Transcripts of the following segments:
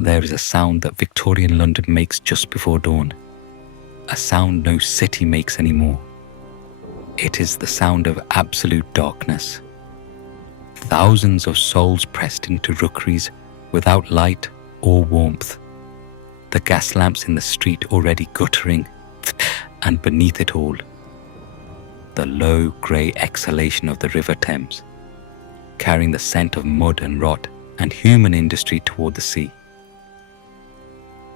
There is a sound that Victorian London makes just before dawn, a sound no city makes anymore. It is the sound of absolute darkness. Thousands of souls pressed into rookeries without light or warmth. The gas lamps in the street already guttering, and beneath it all, the low grey exhalation of the River Thames, carrying the scent of mud and rot and human industry toward the sea.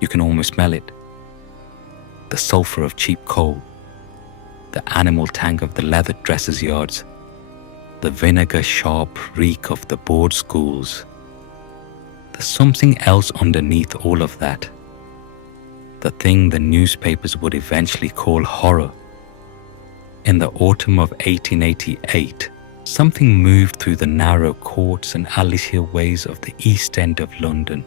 You can almost smell it. The sulphur of cheap coal, the animal tang of the leathered dressers' yards, the vinegar-sharp reek of the board schools. There's something else underneath all of that. The thing the newspapers would eventually call horror. In the autumn of 1888, something moved through the narrow courts and alley ways of the East End of London.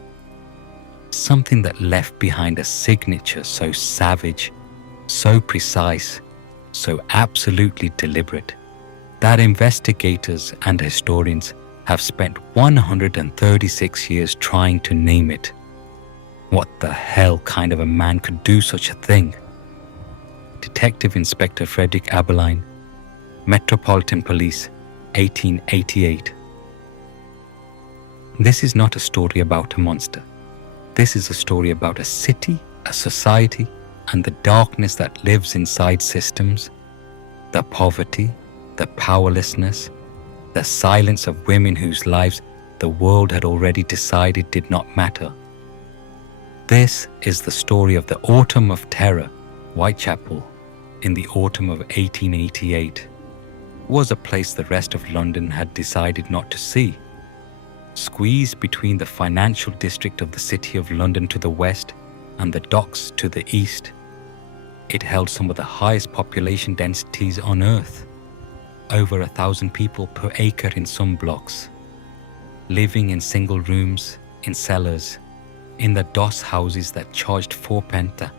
Something that left behind a signature so savage, so precise, so absolutely deliberate, that investigators and historians have spent 136 years trying to name it. What the hell kind of a man could do such a thing? Detective Inspector Frederick Aberline, Metropolitan Police, 1888. This is not a story about a monster. This is a story about a city, a society, and the darkness that lives inside systems, the poverty, the powerlessness, the silence of women whose lives the world had already decided did not matter. This is the story of the Autumn of Terror. Whitechapel, in the autumn of 1888, was a place the rest of London had decided not to see. Squeezed between the financial district of the City of London to the west and the docks to the east, it held some of the highest population densities on earth, over 1,000 people per acre in some blocks, living in single rooms, in cellars, in the doss houses that charged 4p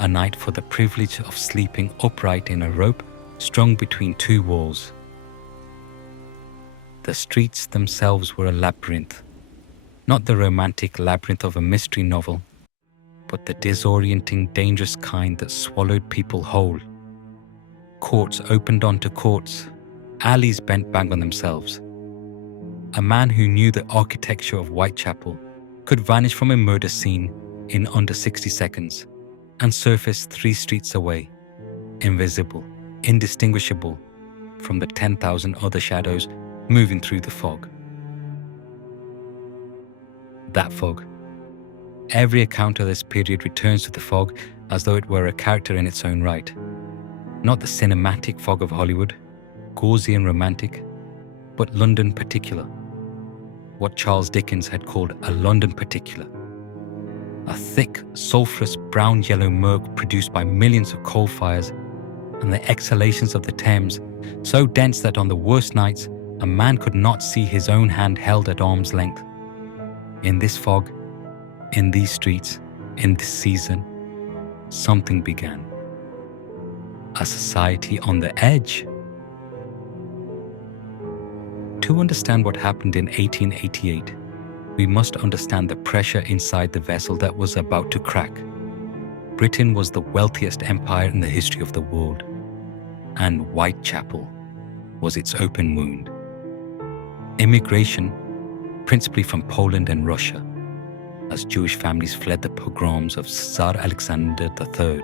a night for the privilege of sleeping upright in a rope strung between two walls. The streets themselves were a labyrinth, not the romantic labyrinth of a mystery novel, but the disorienting, dangerous kind that swallowed people whole. Courts opened onto courts, alleys bent back on themselves. A man who knew the architecture of Whitechapel could vanish from a murder scene in under 60 seconds and surface 3 streets away, invisible, indistinguishable from the 10,000 other shadows moving through the fog. That fog. Every account of this period returns to the fog as though it were a character in its own right. Not the cinematic fog of Hollywood, gauzy and romantic, but London particular. What Charles Dickens had called a London particular. A thick, sulphurous brown-yellow murk produced by millions of coal fires and the exhalations of the Thames, so dense that on the worst nights, a man could not see his own hand held at arm's length. In this fog, in these streets, in this season, something began. A society on the edge. To understand what happened in 1888, we must understand the pressure inside the vessel that was about to crack. Britain was the wealthiest empire in the history of the world, and Whitechapel was its open wound. Immigration, principally from Poland and Russia, as Jewish families fled the pogroms of Tsar Alexander III,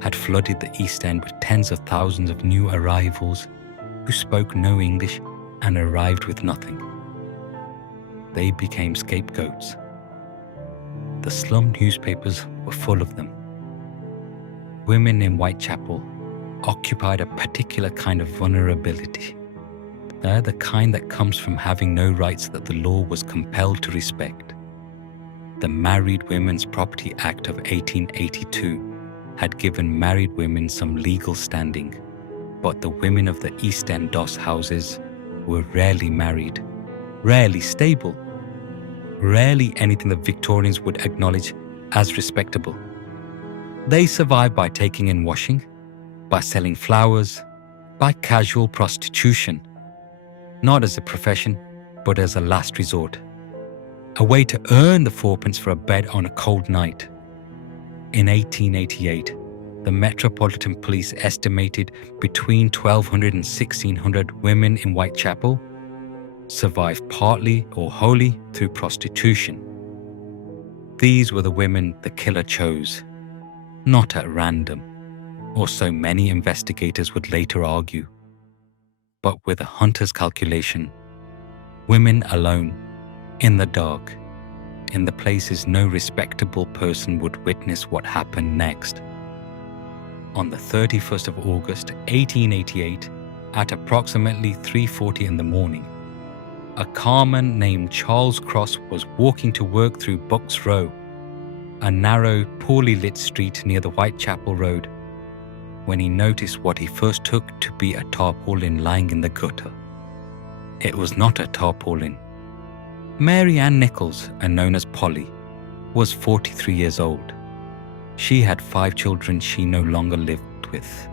had flooded the East End with tens of thousands of new arrivals who spoke no English and arrived with nothing. They became scapegoats. The slum newspapers were full of them. Women in Whitechapel occupied a particular kind of vulnerability. They're the kind that comes from having no rights that the law was compelled to respect. The Married Women's Property Act of 1882 had given married women some legal standing, but the women of the East End doss houses were rarely married, rarely stable, rarely anything the Victorians would acknowledge as respectable. They survived by taking in washing, by selling flowers, by casual prostitution, not as a profession, but as a last resort. a way to earn the fourpence for a bed on a cold night. In 1888, the Metropolitan Police estimated between 1,200 and 1,600 women in Whitechapel survived partly or wholly through prostitution. These were the women the killer chose, not at random, or so many investigators would later argue. But with a hunter's calculation, women alone, in the dark, in the places no respectable person would witness what happened next. On the 31st of August 1888, at approximately 3:40 in the morning, a carman named Charles Cross was walking to work through Bucks Row, a narrow, poorly lit street near the Whitechapel Road, when he noticed what he first took to be a tarpaulin lying in the gutter. It was not a tarpaulin. Mary Ann Nichols, known as Polly, was 43 years old. She had 5 children she no longer lived with,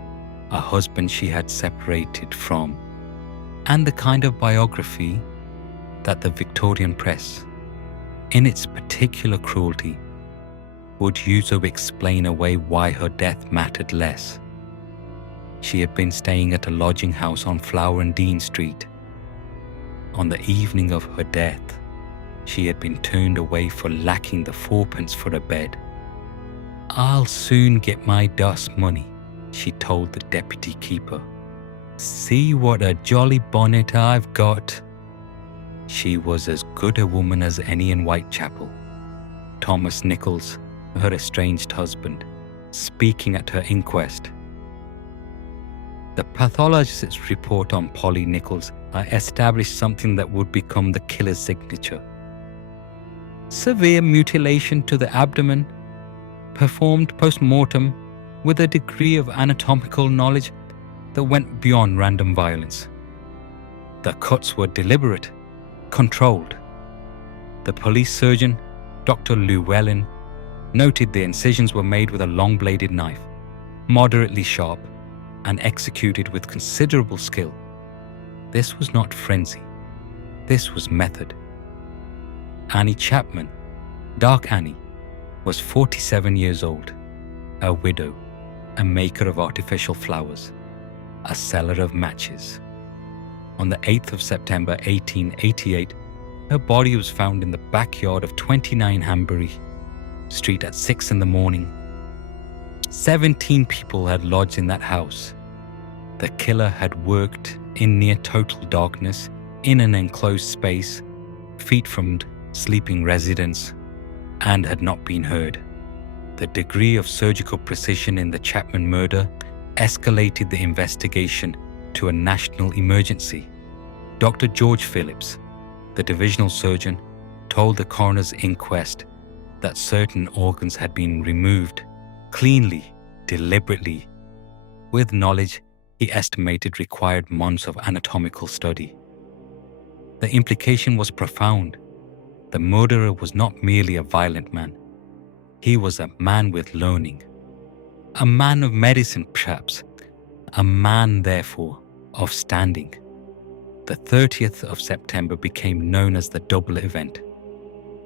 a husband she had separated from, and the kind of biography that the Victorian press, in its particular cruelty, would use to explain away why her death mattered less. She had been staying at a lodging house on Flower and Dean Street. On the evening of her death, she had been turned away for lacking the fourpence for a bed. "I'll soon get my dust money," she told the deputy keeper. "See what a jolly bonnet I've got." She was as good a woman as any in Whitechapel. Thomas Nichols, her estranged husband, speaking at her inquest. The pathologist's report on Polly Nichols established something that would become the killer's signature. Severe mutilation to the abdomen, performed post-mortem with a degree of anatomical knowledge that went beyond random violence. The cuts were deliberate, controlled. The police surgeon, Dr. Llewellyn, noted the incisions were made with a long-bladed knife, moderately sharp, and executed with considerable skill. This was not frenzy. This was method. Annie Chapman, Dark Annie, was 47 years old, a widow, a maker of artificial flowers, a seller of matches. On the 8th of September 1888, her body was found in the backyard of 29 Hanbury Street at 6 in the morning. 17 people had lodged in that house. The killer had worked in near total darkness in an enclosed space, feet from sleeping residents, and had not been heard. The degree of surgical precision in the Chapman murder escalated the investigation to a national emergency. Dr. George Phillips, the divisional surgeon, told the coroner's inquest that certain organs had been removed cleanly, deliberately, with knowledge he estimated required months of anatomical study. The implication was profound. The murderer was not merely a violent man. He was a man with learning, a man of medicine perhaps, a man therefore of standing. The 30th of September became known as the double event,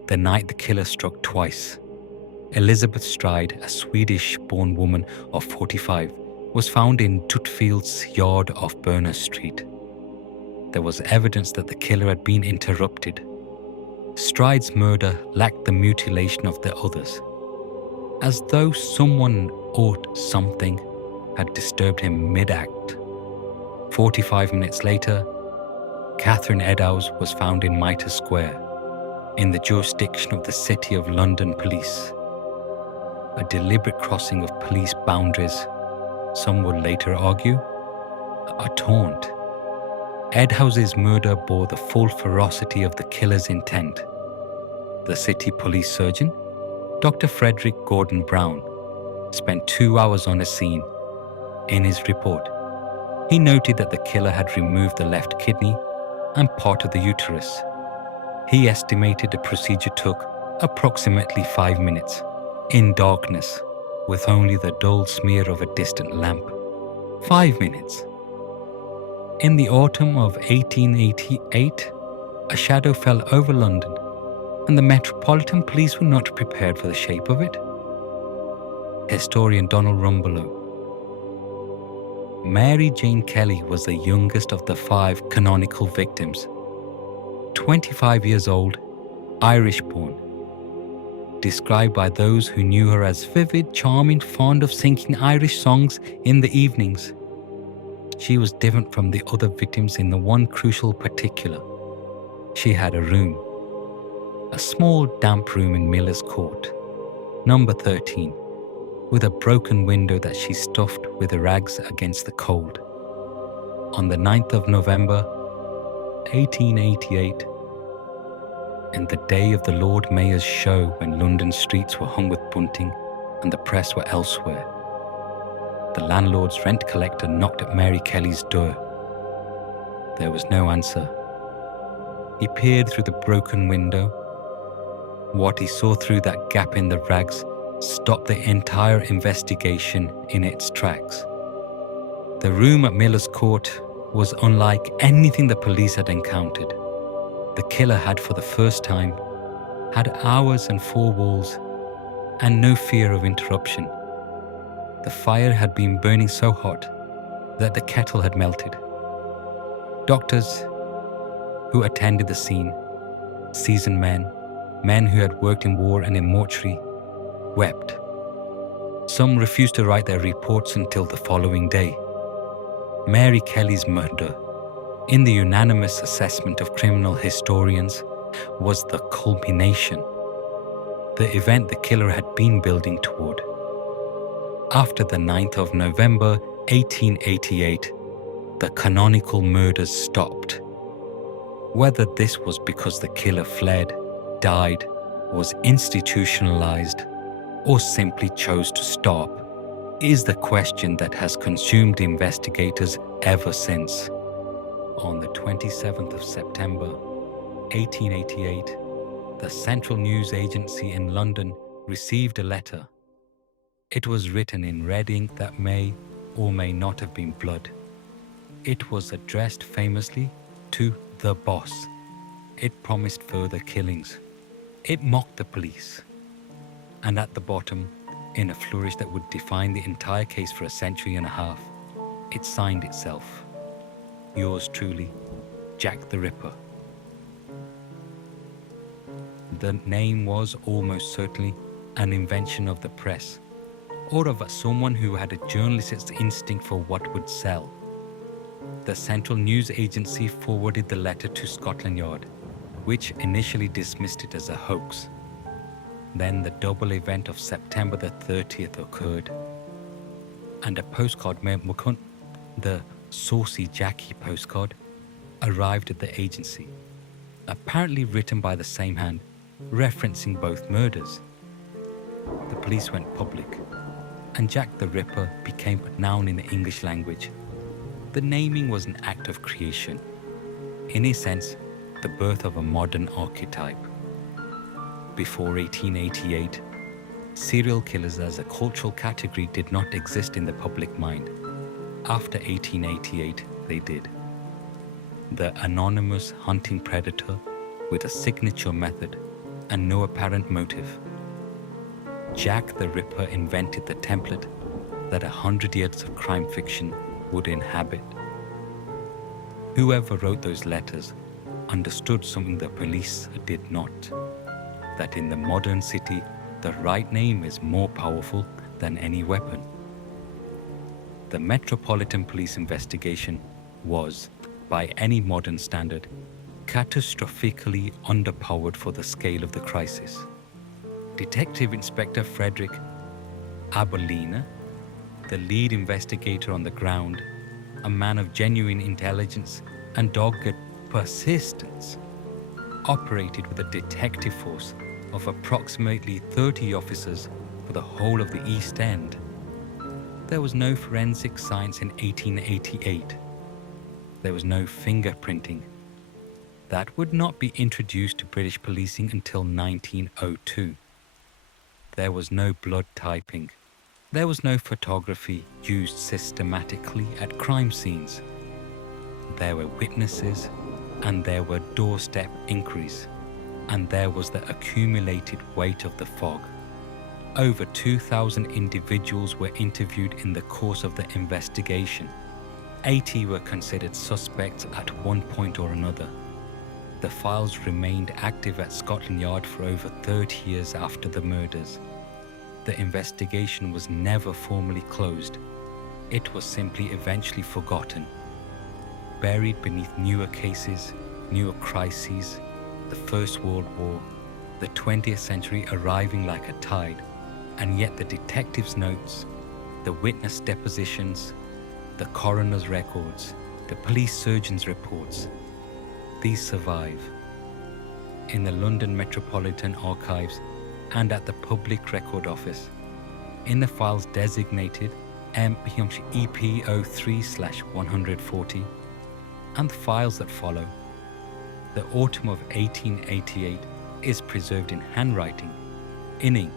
the night the killer struck twice. Elizabeth Stride, a Swedish-born woman of 45, was found in Tutfield's yard off Berners Street. There was evidence that the killer had been interrupted. Stride's murder lacked the mutilation of the others, as though someone or something had disturbed him mid-act. 45 minutes later, Catherine Eddowes was found in Mitre Square, in the jurisdiction of the City of London Police. A deliberate crossing of police boundaries, some would later argue, a taunt. Eddowes' murder bore the full ferocity of the killer's intent. The city police surgeon, Dr. Frederick Gordon Brown, spent 2 hours on the scene. In his report, he noted that the killer had removed the left kidney and part of the uterus. He estimated the procedure took approximately 5 minutes, in darkness, with only the dull smear of a distant lamp. 5 minutes. In the autumn of 1888, a shadow fell over London. and the Metropolitan Police were not prepared for the shape of it. Historian Donald Rumbelow. Mary Jane Kelly was the youngest of the 5 canonical victims. 25 years old, Irish-born. Described by those who knew her as vivid, charming, fond of singing Irish songs in the evenings. She was different from the other victims in the one crucial particular. She had a room. A small, damp room in Miller's Court, number 13, with a broken window that she stuffed with rags against the cold. On the 9th of November, 1888, and the day of the Lord Mayor's show when London streets were hung with bunting and the press were elsewhere, the landlord's rent collector knocked at Mary Kelly's door. There was no answer. He peered through the broken window. What he saw through that gap in the rags stopped the entire investigation in its tracks. The room at Miller's Court was unlike anything the police had encountered. The killer had, for the first time, had hours and 4 walls and no fear of interruption. The fire had been burning so hot that the kettle had melted. Doctors who attended the scene, seasoned men who had worked in war and in mortuary, wept. Some refused to write their reports until the following day. Mary Kelly's murder, in the unanimous assessment of criminal historians, was the culmination, the event the killer had been building toward. After the 9th of November 1888, the canonical murders stopped. Whether this was because the killer fled, died, was institutionalized, or simply chose to stop, is the question that has consumed investigators ever since. On the 27th of September, 1888, the Central News Agency in London received a letter. It was written in red ink that may or may not have been blood. It was addressed famously to the boss. It promised further killings. It mocked the police. And at the bottom, in a flourish that would define the entire case for a century and a half, it signed itself. Yours truly, Jack the Ripper. The name was almost certainly an invention of the press, or of someone who had a journalist's instinct for what would sell. The Central News Agency forwarded the letter to Scotland Yard, which initially dismissed it as a hoax. Then the double event of September the 30th occurred, and a postcard, the Saucy Jackie postcard, arrived at the agency, apparently written by the same hand, referencing both murders. The police went public, and Jack the Ripper became a noun in the English language. The naming was an act of creation, in a sense, the birth of a modern archetype. Before 1888, serial killers as a cultural category did not exist in the public mind. After 1888, they did. The anonymous hunting predator with a signature method and no apparent motive. Jack the Ripper invented the template that 100 years of crime fiction would inhabit. Whoever wrote those letters understood something the police did not, that in the modern city, the right name is more powerful than any weapon. The Metropolitan Police investigation was, by any modern standard, catastrophically underpowered for the scale of the crisis. Detective Inspector Frederick Aberliner, the lead investigator on the ground, a man of genuine intelligence and dogged persistence, operated with a detective force of approximately 30 officers for the whole of the East End. There was no forensic science in 1888. There was no fingerprinting. That would not be introduced to British policing until 1902. There was no blood typing. There was no photography used systematically at crime scenes. There were witnesses and there were doorstep inquiries. and there was the accumulated weight of the fog. Over 2,000 individuals were interviewed in the course of the investigation. 80 were considered suspects at one point or another. The files remained active at Scotland Yard for over 30 years after the murders. The investigation was never formally closed. It was simply eventually forgotten, buried beneath newer cases, newer crises, the First World War, the 20th century arriving like a tide, and yet the detectives' notes, the witness depositions, the coroner's records, the police surgeon's reports, these survive. In the London Metropolitan Archives and at the Public Record Office, in the files designated EP03/140, and the files that follow, the autumn of 1888 is preserved in handwriting, in ink,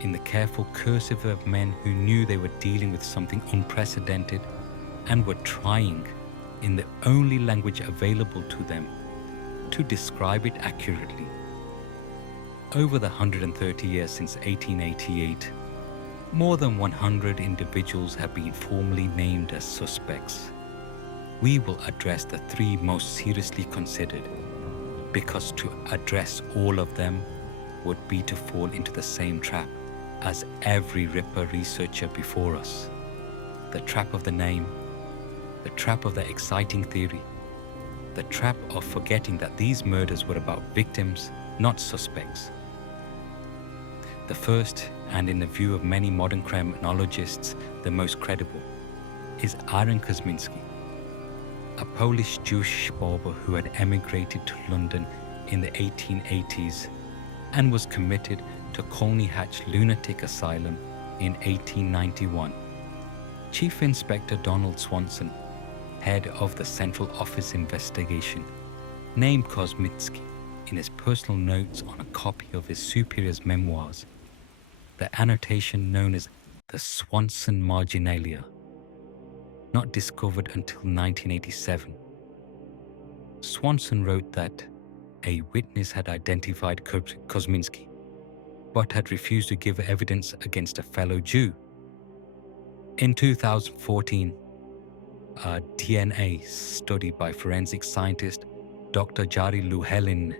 in the careful cursive of men who knew they were dealing with something unprecedented and were trying, in the only language available to them, to describe it accurately. Over the 130 years since 1888, more than 100 individuals have been formally named as suspects. We will address the 3 most seriously considered, because to address all of them would be to fall into the same trap as every Ripper researcher before us. The trap of the name, the trap of the exciting theory, the trap of forgetting that these murders were about victims, not suspects. The first, and in the view of many modern criminologists, the most credible, is Aaron Kosminski, a Polish Jewish barber who had emigrated to London in the 1880s and was committed to Colney Hatch Lunatic Asylum in 1891. Chief Inspector Donald Swanson, head of the Central Office investigation, named Kosminski in his personal notes on a copy of his superior's memoirs, the annotation known as the Swanson Marginalia, not discovered until 1987. Swanson wrote that a witness had identified Kosminski, but had refused to give evidence against a fellow Jew. In 2014, a DNA study by forensic scientist Dr. Jari Luhelin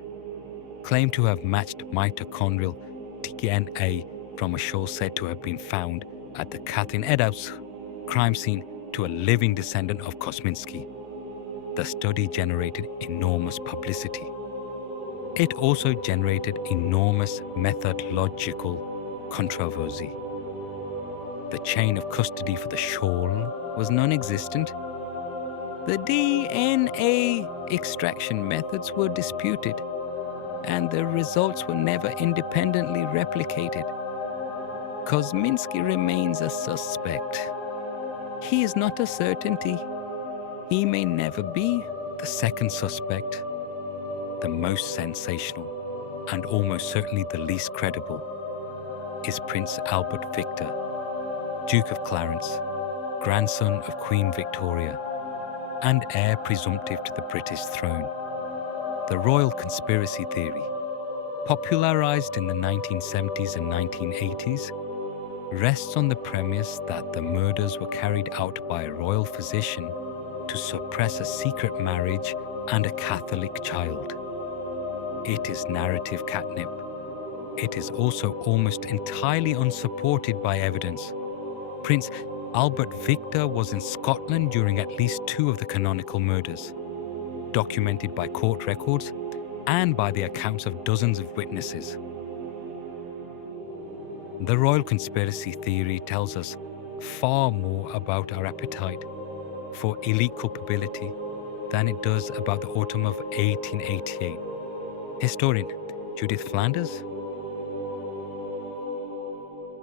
claimed to have matched mitochondrial DNA from a show said to have been found at the Catherine Eddowes crime scene to a living descendant of Kosminski. The study generated enormous publicity. It also generated enormous methodological controversy. The chain of custody for the shawl was non-existent. The DNA extraction methods were disputed, and the results were never independently replicated. Kosminski remains a suspect. He is not a certainty. He may never be. The second suspect, the most sensational and almost certainly the least credible, is Prince Albert Victor, Duke of Clarence, grandson of Queen Victoria, and heir presumptive to the British throne. The royal conspiracy theory, popularized in the 1970s and 1980s, rests on the premise that the murders were carried out by a royal physician to suppress a secret marriage and a Catholic child. It is narrative catnip. It is also almost entirely unsupported by evidence. Prince Albert Victor was in Scotland during at least 2 of the canonical murders, documented by court records and by the accounts of dozens of witnesses. The royal conspiracy theory tells us far more about our appetite for elite culpability than it does about the autumn of 1888. Historian Judith Flanders.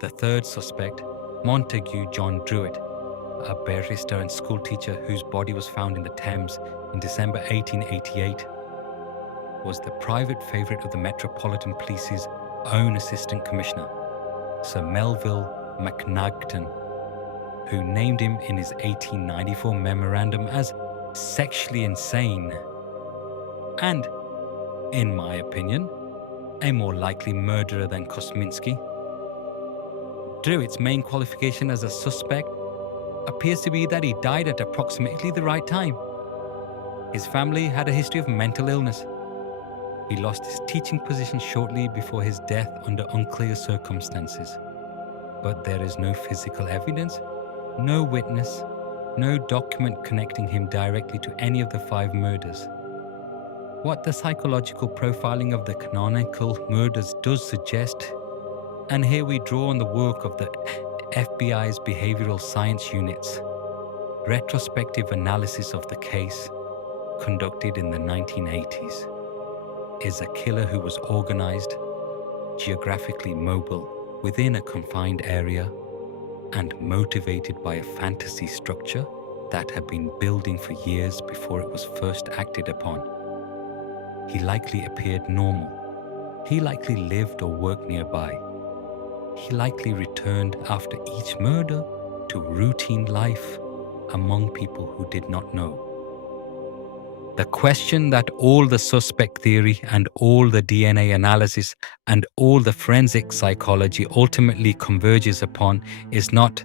The third suspect, Montague John Druitt, a barrister and schoolteacher whose body was found in the Thames in December 1888, was the private favourite of the Metropolitan Police's own Assistant Commissioner, Sir Melville McNagton, who named him in his 1894 memorandum as sexually insane. And in my opinion, a more likely murderer than Kosminski. Druitt's main qualification as a suspect appears to be that he died at approximately the right time. His family had a history of mental illness. He lost his teaching position shortly before his death under unclear circumstances. But there is no physical evidence, no witness, no document connecting him directly to any of the 5 murders. What the psychological profiling of the canonical murders does suggest, and here we draw on the work of the FBI's behavioral science unit's retrospective analysis of the case conducted in the 1980s, is a killer who was organized, geographically mobile within a confined area, and motivated by a fantasy structure that had been building for years before it was first acted upon. He likely appeared normal. He likely lived or worked nearby. He likely returned after each murder to routine life among people who did not know. The question that all the suspect theory and all the DNA analysis and all the forensic psychology ultimately converges upon is not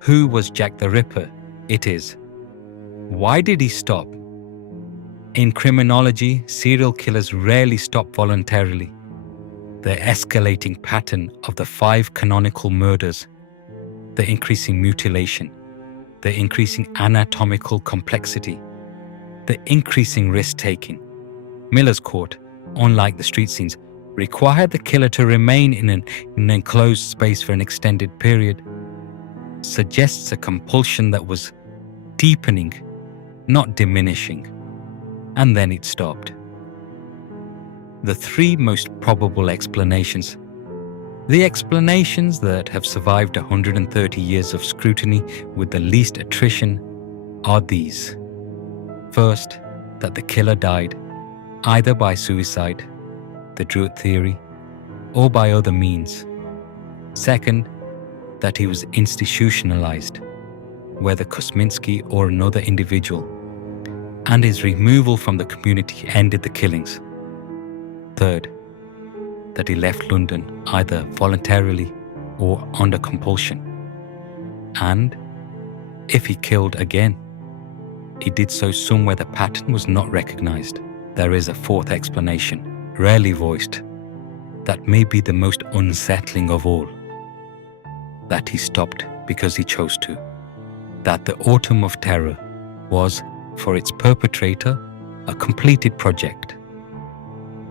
who was Jack the Ripper, it is why did he stop? In criminology, serial killers rarely stop voluntarily. The escalating pattern of the 5 canonical murders, the increasing mutilation, the increasing anatomical complexity, the increasing risk-taking. Miller's Court, unlike the street scenes, required the killer to remain in an enclosed space for an extended period, suggests a compulsion that was deepening, not diminishing, and then it stopped. The 3 most probable explanations, the explanations that have survived 130 years of scrutiny with the least attrition, are these. First, that the killer died either by suicide, the Druitt theory, or by other means. Second, that he was institutionalized, whether Kosminski or another individual, and his removal from the community ended the killings. Third, that he left London either voluntarily or under compulsion. And if he killed again, he did so somewhere the pattern was not recognized. There is a 4th explanation, rarely voiced, that may be the most unsettling of all. That he stopped because he chose to. That the Autumn of Terror was, for its perpetrator, a completed project,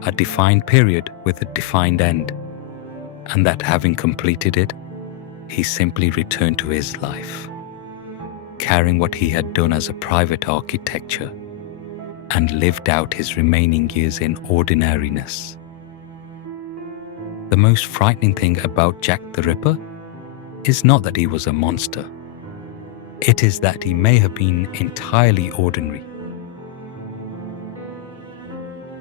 a defined period with a defined end, and that having completed it, he simply returned to his life, carrying what he had done as a private architecture, and lived out his remaining years in ordinariness. The most frightening thing about Jack the Ripper is not that he was a monster. It is that he may have been entirely ordinary.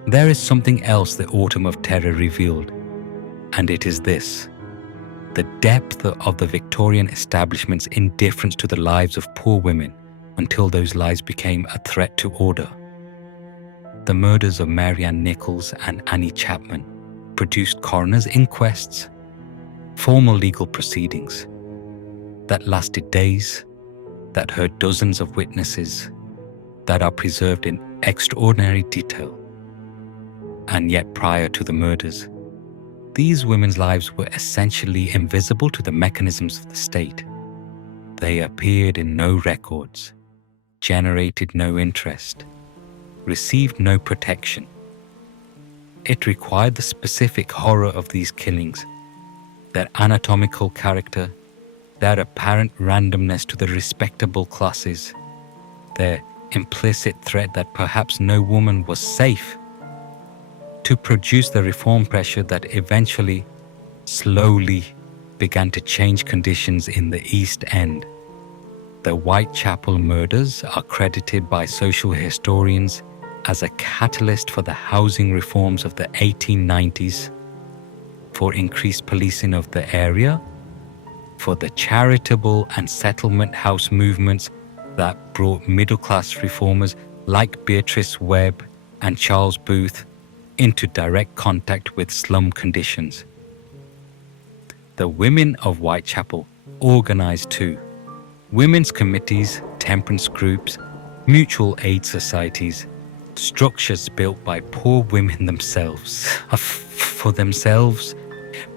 There is something else the Autumn of Terror revealed, and it is this: the depth of the Victorian establishment's indifference to the lives of poor women until those lives became a threat to order. The murders of Mary Ann Nichols and Annie Chapman produced coroner's inquests, formal legal proceedings that lasted days, that heard dozens of witnesses, that are preserved in extraordinary detail. And yet prior to the murders, these women's lives were essentially invisible to the mechanisms of the state. They appeared in no records, generated no interest, received no protection. It required the specific horror of these killings, their anatomical character, their apparent randomness to the respectable classes, their implicit threat that perhaps no woman was safe, to produce the reform pressure that eventually, slowly, began to change conditions in the East End. The Whitechapel murders are credited by social historians as a catalyst for the housing reforms of the 1890s, for increased policing of the area, for the charitable and settlement house movements that brought middle-class reformers like Beatrice Webb and Charles Booth into direct contact with slum conditions. The women of Whitechapel organized too. Women's committees, temperance groups, mutual aid societies, structures built by poor women themselves, for themselves,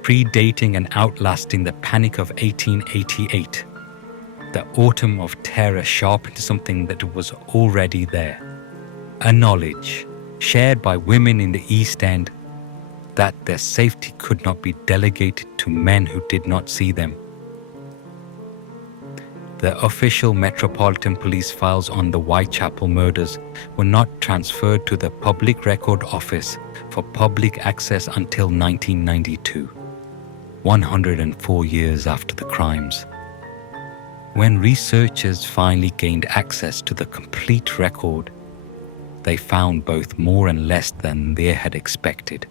predating and outlasting the panic of 1888. The autumn of terror sharpened something that was already there. A knowledge, shared by women in the East End, that their safety could not be delegated to men who did not see them. The official Metropolitan Police files on the Whitechapel murders were not transferred to the Public Record Office for public access until 1992, 104 years after the crimes. When researchers finally gained access to the complete record, they found both more and less than they had expected.